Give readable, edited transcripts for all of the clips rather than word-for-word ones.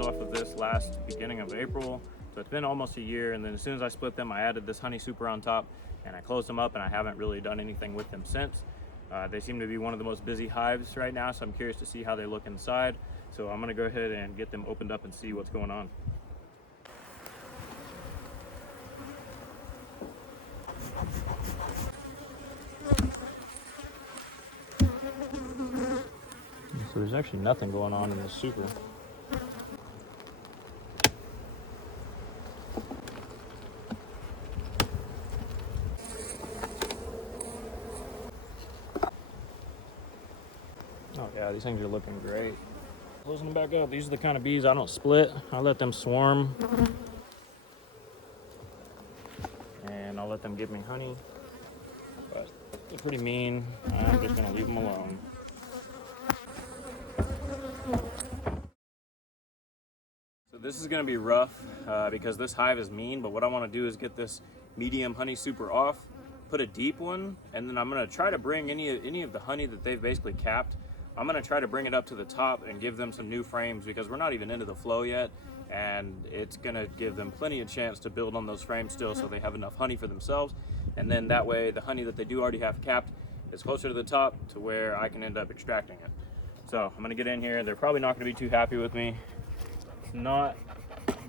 off of this beginning of April. So it's been almost a year, and then as soon as I split them, I added this honey super on top and I closed them up, and I haven't really done anything with them since. They seem to be one of the most busy hives right now, so I'm curious to see how they look inside. So I'm gonna go ahead and get them opened up and see what's going on. So there's actually nothing going on in this super. Oh yeah, these things are looking great. Closing them back up. These are the kind of bees I don't split. I let them swarm. And I'll let them give me honey. But they're pretty mean. I'm just gonna leave them alone. So this is gonna be rough because this hive is mean, but what I wanna do is get this medium honey super off, put a deep one, and then I'm gonna try to bring any of the honey that they've basically capped, I'm gonna try to bring it up to the top and give them some new frames, because we're not even into the flow yet, and it's gonna give them plenty of chance to build on those frames still so they have enough honey for themselves. And then that way the honey that they do already have capped is closer to the top to where I can end up extracting it. So I'm gonna get in here. They're probably not gonna be too happy with me. It's not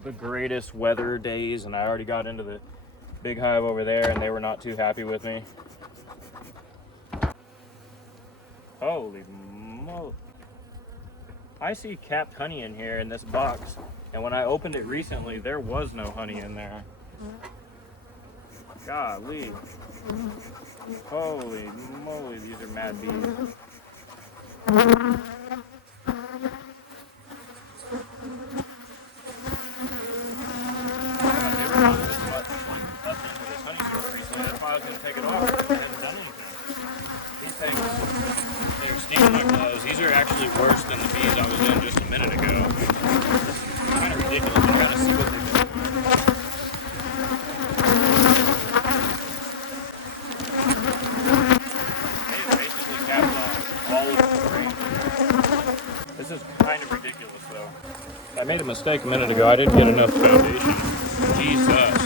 the greatest weather days, and I already got into the big hive over there and they were not too happy with me. Holy moly. I see capped honey in here in this box, and when I opened it recently, there was no honey in there. Golly. Holy moly, these are mad bees. I was going to take it off, but I hadn't done anything. These things, they're stealing my clothes. These are actually worse than the bees I was in just a minute ago. This is kind of ridiculous. You gotta see what they're doing. They basically capped off all of the frames. This is kind of ridiculous, though. I made a mistake a minute ago. I didn't get enough foundation. Jesus.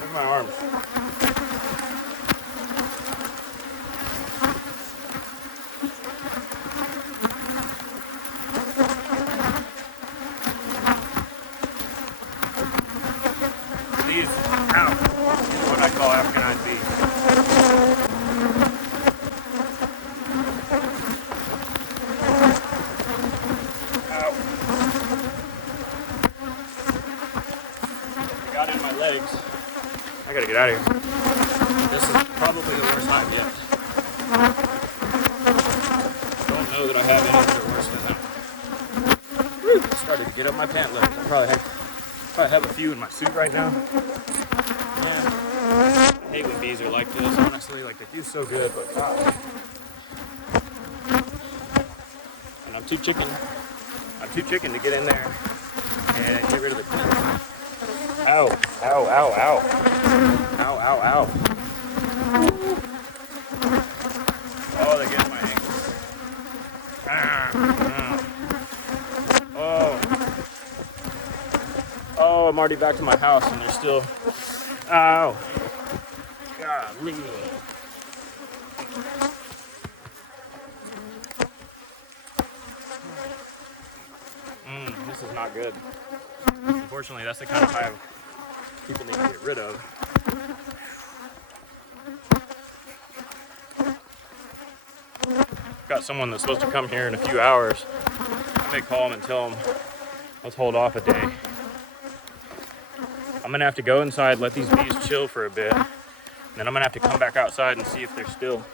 Look at my arms. These out is what I call Africanized bees. They got in my legs. I gotta get out of here. This is probably the worst hive yet. Don't know that I have any that are worse than that. Started to get up my pant legs. I probably have a few in my suit right now. Yeah. I hate when bees are like this, honestly. Like, they do so good, but wow. And I'm too chicken to get in there and get rid of the plant. Ow, ow, ow, ow. Ow, ow, ow. Oh, they're getting my ankles. Oh. Oh, I'm already back to my house and they're still... Ow. Golly. This is not good. Unfortunately, that's the kind of hive people need to get rid of. Got someone that's supposed to come here in a few hours. I may call him and tell him, let's hold off a day. I'm gonna have to go inside, let these bees chill for a bit, and then I'm gonna have to come back outside and see if they're still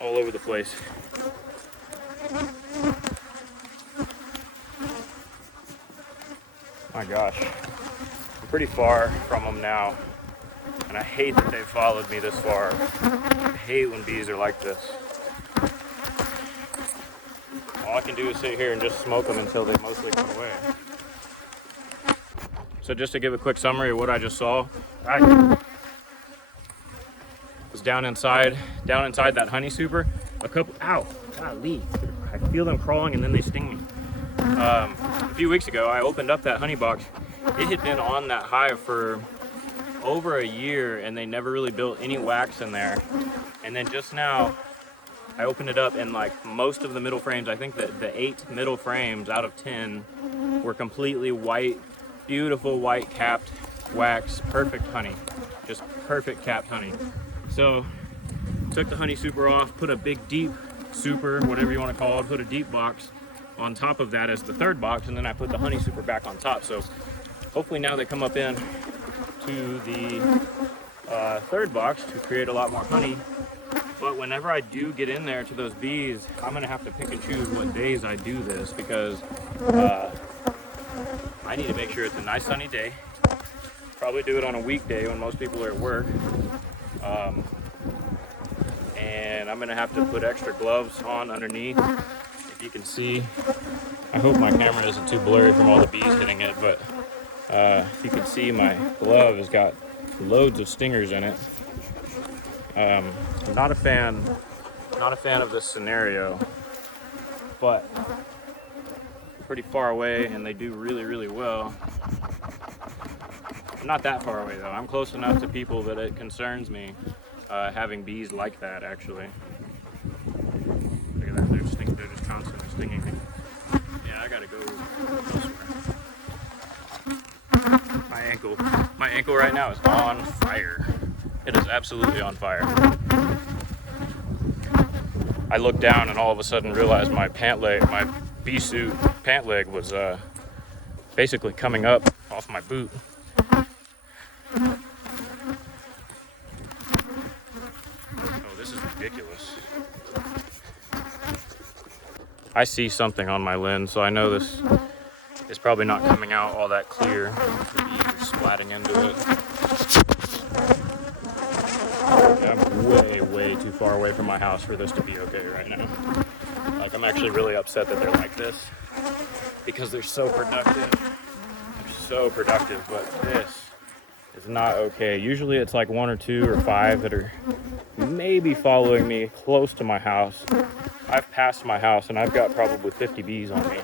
all over the place. My gosh, I'm pretty far from them now, and I hate that they've followed me this far. I hate when bees are like this. All I can do is sit here and just smoke them until they mostly come away. So just to give a quick summary of what I just saw, I was down inside that honey super. A couple, ow, golly, I feel them crawling and then they sting me. A few weeks ago, I opened up that honey box. It had been on that hive for over a year and they never really built any wax in there. And then just now, I opened it up and like most of the middle frames, I think that the 8 middle frames out of 10 were completely white, beautiful white capped wax, perfect honey, just perfect capped honey. So took the honey super off, put a big deep super, whatever you want to call it, put a deep box on top of that as the third box, and then I put the honey super back on top. So hopefully now they come up in to the third box to create a lot more honey. But whenever I do get in there to those bees, I'm gonna have to pick and choose what days I do this because I need to make sure it's a nice sunny day. Probably do it on a weekday when most people are at work. And I'm gonna have to put extra gloves on underneath. If you can see, I hope my camera isn't too blurry from all the bees hitting it, but if you can see, my glove has got loads of stingers in it. I'm not a fan of this scenario, but pretty far away and they do really, really well. I'm not that far away though. I'm close enough to people that it concerns me having bees like that actually. Look at that, they're just constantly stinging me. Yeah, I gotta go elsewhere. My ankle right now is on fire. It is absolutely on fire. I looked down and all of a sudden realized my pant leg, my bee suit pant leg was basically coming up off my boot. Oh, this is ridiculous. I see something on my lens, so I know this is probably not coming out all that clear. The bees are splatting into it. I'm way too far away from my house for this to be okay right now. Like, I'm actually really upset that they're like this because they're so productive. They're so productive, but this is not okay. Usually it's like 1 or 2 or 5 that are maybe following me close to my house. I've passed my house and I've got probably 50 bees on me.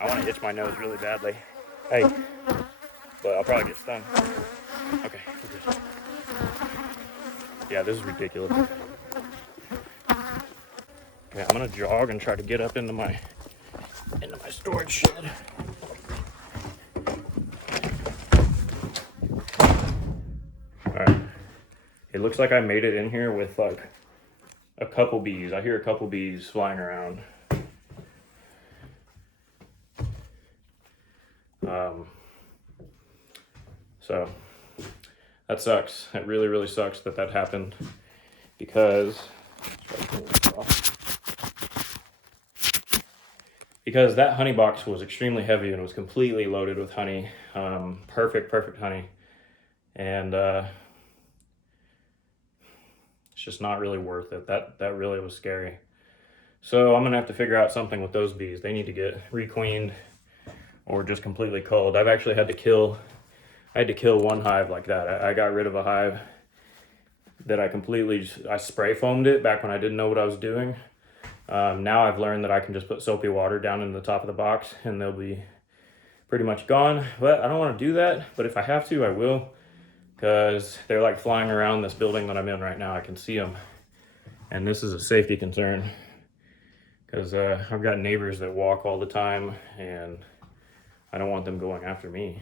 I want to itch my nose really badly. Hey, but I'll probably get stung. Okay, we're good. Yeah, this is ridiculous. Okay, I'm gonna jog and try to get up into my storage shed. Alright. It looks like I made it in here with like a couple bees. I hear a couple bees flying around. So that sucks. That really, really sucks that happened because that honey box was extremely heavy and was completely loaded with honey. Perfect honey. And it's just not really worth it. That really was scary. So I'm gonna have to figure out something with those bees. They need to get requeened or just completely culled. I've actually had to kill one hive like that. I got rid of a hive that I spray foamed it back when I didn't know what I was doing. Now I've learned that I can just put soapy water down in the top of the box and they'll be pretty much gone. But I don't want to do that, but if I have to, I will, because they're like flying around this building that I'm in right now. I can see them, and this is a safety concern because I've got neighbors that walk all the time and I don't want them going after me.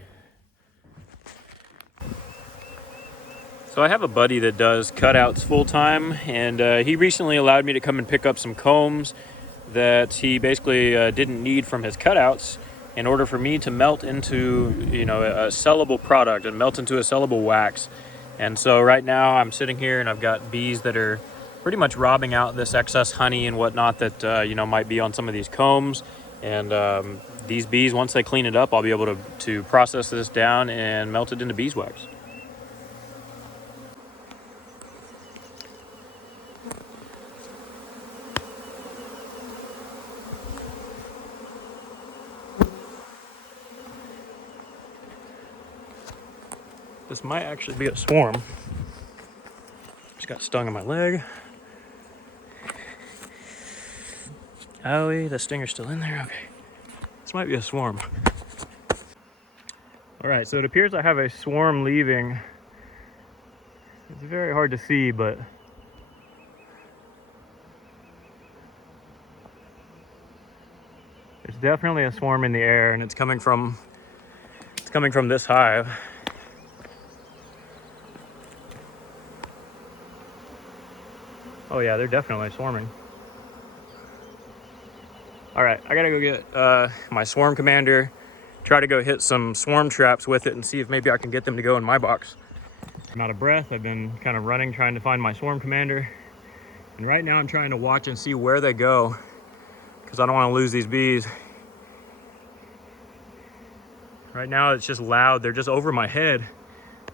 So I have a buddy that does cutouts full time, and he recently allowed me to come and pick up some combs that he basically didn't need from his cutouts in order for me to melt into, you know, a sellable product and melt into a sellable wax. And so right now I'm sitting here and I've got bees that are pretty much robbing out this excess honey and whatnot that you know, might be on some of these combs. And these bees, once they clean it up, I'll be able to process this down and melt it into beeswax. This might actually be a swarm. Just got stung on my leg. Owie, the stinger's still in there. Okay. This might be a swarm. All right, so it appears I have a swarm leaving. It's very hard to see, but there's definitely a swarm in the air, and it's coming from this hive. Oh yeah, they're definitely swarming. All right, I gotta go get my swarm commander, try to go hit some swarm traps with it and see if maybe I can get them to go in my box. I'm out of breath. I've been kind of running, trying to find my swarm commander. And right now I'm trying to watch and see where they go because I don't want to lose these bees. Right now it's just loud. They're just over my head,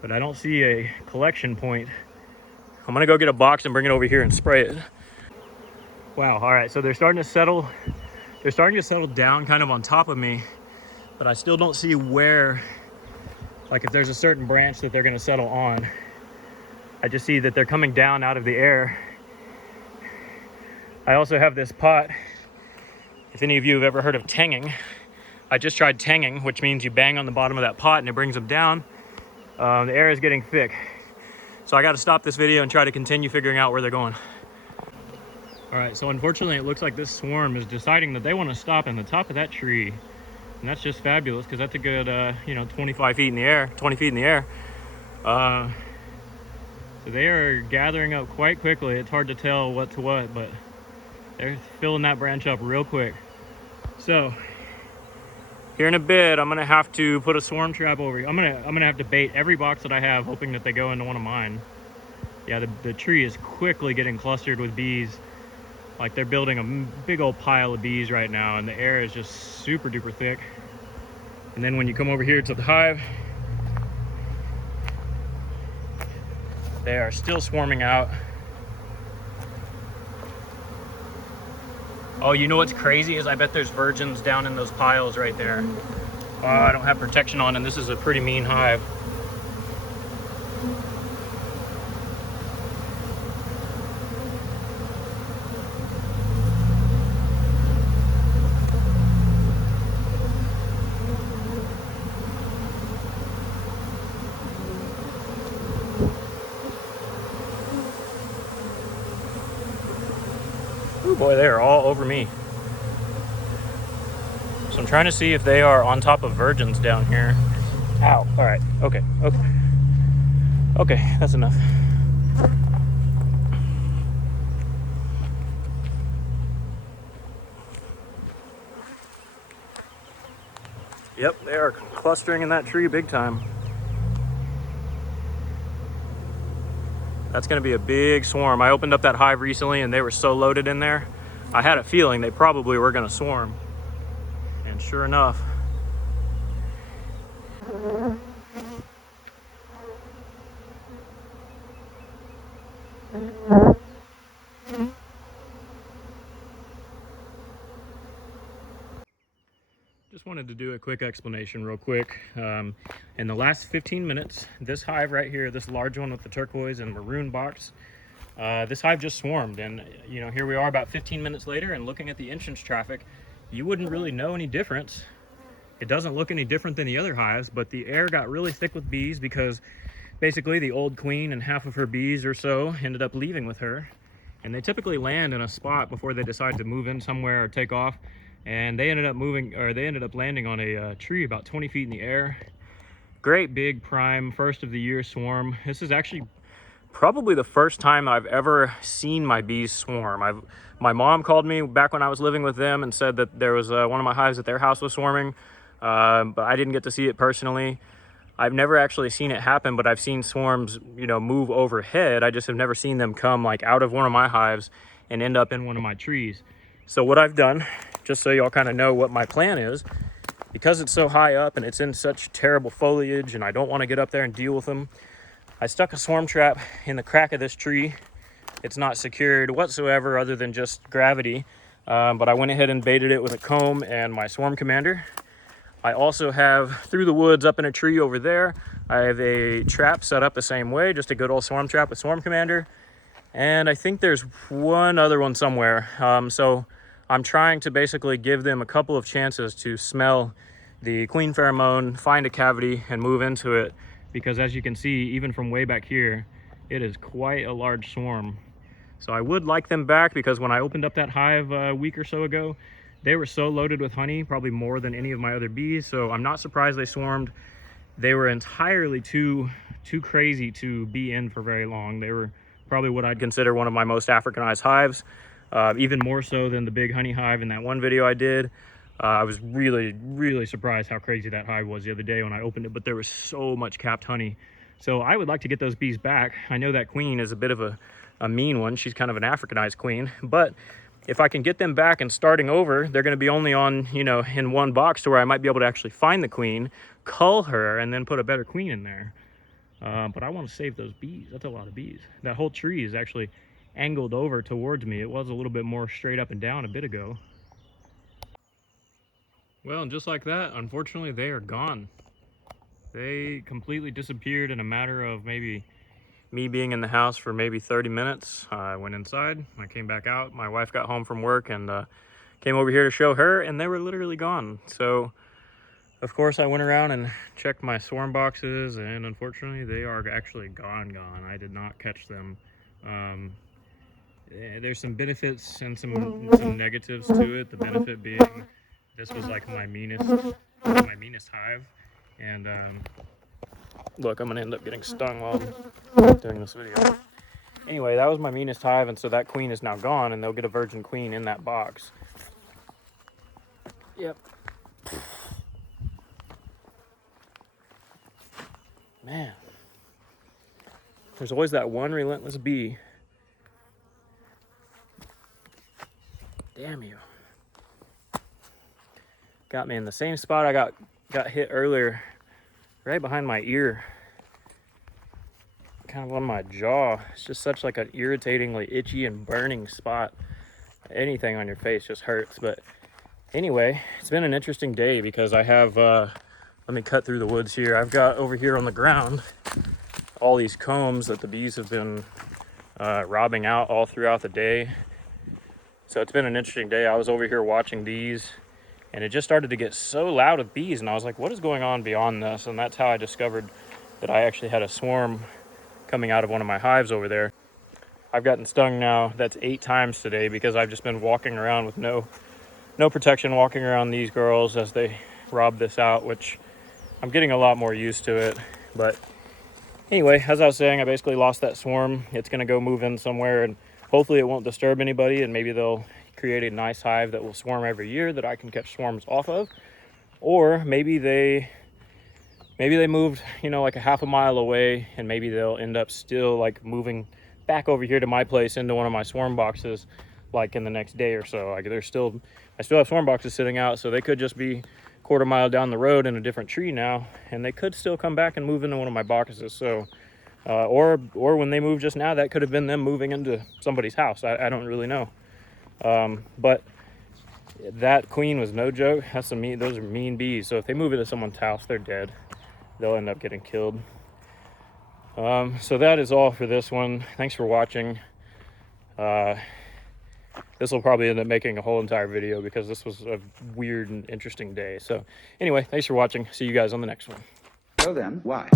but I don't see a collection point. I'm gonna go get a box and bring it over here and spray it. Wow, all right, so they're starting to settle. They're starting to settle down kind of on top of me, but I still don't see where, like if there's a certain branch that they're gonna settle on. I just see that they're coming down out of the air. I also have this pot. If any of you have ever heard of tanging, I just tried tanging, which means you bang on the bottom of that pot and it brings them down. The air is getting thick. So I gotta stop this video and try to continue figuring out where they're going. All right, so unfortunately it looks like this swarm is deciding that they wanna stop in the top of that tree. And that's just fabulous because that's a good, 25 feet in the air, 20 feet in the air. So they are gathering up quite quickly. It's hard to tell what to what, but they're filling that branch up real quick. So here in a bit, I'm gonna have to put a swarm trap over here. I'm gonna have to bait every box that I have, hoping that they go into one of mine. Yeah, the tree is quickly getting clustered with bees. Like they're building a big old pile of bees right now, and the air is just super duper thick. And then when you come over here to the hive, they are still swarming out. Oh, you know what's crazy is I bet there's virgins down in those piles right there. Oh, I don't have protection on, and this is a pretty mean hive. Oh boy, they are all over me. So I'm trying to see if they are on top of virgins down here. Ow, all right, okay. Okay, that's enough. Yep, they are clustering in that tree big time. That's gonna be a big swarm. I opened up that hive recently and they were so loaded in there. I had a feeling they probably were gonna swarm. And sure enough. Just wanted to do a quick explanation real quick. In the last 15 minutes, this hive right here, this large one with the turquoise and maroon box, this hive just swarmed. And here we are about 15 minutes later, and looking at the entrance traffic, you wouldn't really know any difference. It doesn't look any different than the other hives, but the air got really thick with bees because basically the old queen and half of her bees or so ended up leaving with her. And they typically land in a spot before they decide to move in somewhere or take off. And they ended up landing on a tree about 20 feet in the air. Great big prime first of the year swarm. This is actually probably the first time I've ever seen my bees swarm. My mom called me back when I was living with them and said that there was one of my hives at their house was swarming, but I didn't get to see it personally. I've never actually seen it happen, but I've seen swarms, you know, move overhead. I just have never seen them come like out of one of my hives and end up in one of my trees. So what I've done, just so y'all kind of know what my plan is, because it's so high up and it's in such terrible foliage and I don't want to get up there and deal with them, I stuck a swarm trap in the crack of this tree. It's not secured whatsoever other than just gravity, but I went ahead and baited it with a comb and my swarm commander. I also have, through the woods up in a tree over there, I have a trap set up the same way, just a good old swarm trap with swarm commander. And I think there's one other one somewhere. So I'm trying to basically give them a couple of chances to smell the queen pheromone, find a cavity, and move into it. Because as you can see, even from way back here, it is quite a large swarm. So I would like them back, because when I opened up that hive a week or so ago, they were so loaded with honey, probably more than any of my other bees. So I'm not surprised they swarmed. They were entirely too crazy to be in for very long. They were probably what I'd consider one of my most Africanized hives, even more so than the big honey hive in that one video I did. I was really surprised how crazy that hive was the other day when I opened it, but there was so much capped honey. So I would like to get those bees back. I know that queen is a bit of a mean one. She's kind of an Africanized queen, but if I can get them back and starting over, they're going to be only on, you know, in one box to where I might be able to actually find the queen, cull her, and then put a better queen in there. But I want to save those bees. That's a lot of bees. That whole tree is actually angled over towards me. It was a little bit more straight up and down a bit ago. Well, and just like that, unfortunately, they are gone. They completely disappeared in a matter of maybe me being in the house for maybe 30 minutes. I went inside, I came back out, my wife got home from work and came over here to show her, and they were literally gone. So, of course, I went around and checked my swarm boxes, and unfortunately, they are actually gone. I did not catch them. There's some benefits and some negatives to it. The benefit being, this was like my meanest hive, and look, I'm gonna end up getting stung while I'm doing this video. Anyway, that was my meanest hive, and so that queen is now gone, and they'll get a virgin queen in that box. Yep. Man, there's always that one relentless bee. Damn you. Got me in the same spot I got hit earlier, right behind my ear, kind of on my jaw. It's just such like an irritatingly itchy and burning spot. Anything on your face just hurts. But anyway, it's been an interesting day because I have let me cut through the woods here. I've got over here on the ground all these combs that the bees have been robbing out all throughout the day. So it's been an interesting day. I was over here watching these, and it just started to get so loud with bees, and I was like, what is going on beyond this? And that's how I discovered that I actually had a swarm coming out of one of my hives over there. I've gotten stung now, that's 8 times today, because I've just been walking around with no protection, walking around these girls as they rob this out, which I'm getting a lot more used to it. But anyway, as I was saying, I basically lost that swarm. It's gonna go move in somewhere, and hopefully it won't disturb anybody, and maybe they'll create a nice hive that will swarm every year that I can catch swarms off of. Or maybe they moved, you know, like a half a mile away, and maybe they'll end up still like moving back over here to my place into one of my swarm boxes like in the next day or so. Like I still have swarm boxes sitting out, so they could just be quarter mile down the road in a different tree now, and they could still come back and move into one of my boxes. So or when they moved just now, that could have been them moving into somebody's house. I don't really know. But that queen was no joke. Those are mean bees. So if they move into someone's house, they're dead. They'll end up getting killed. So that is all for this one. Thanks for watching. This will probably end up making a whole entire video because this was a weird and interesting day. So anyway, thanks for watching. See you guys on the next one. So then, why?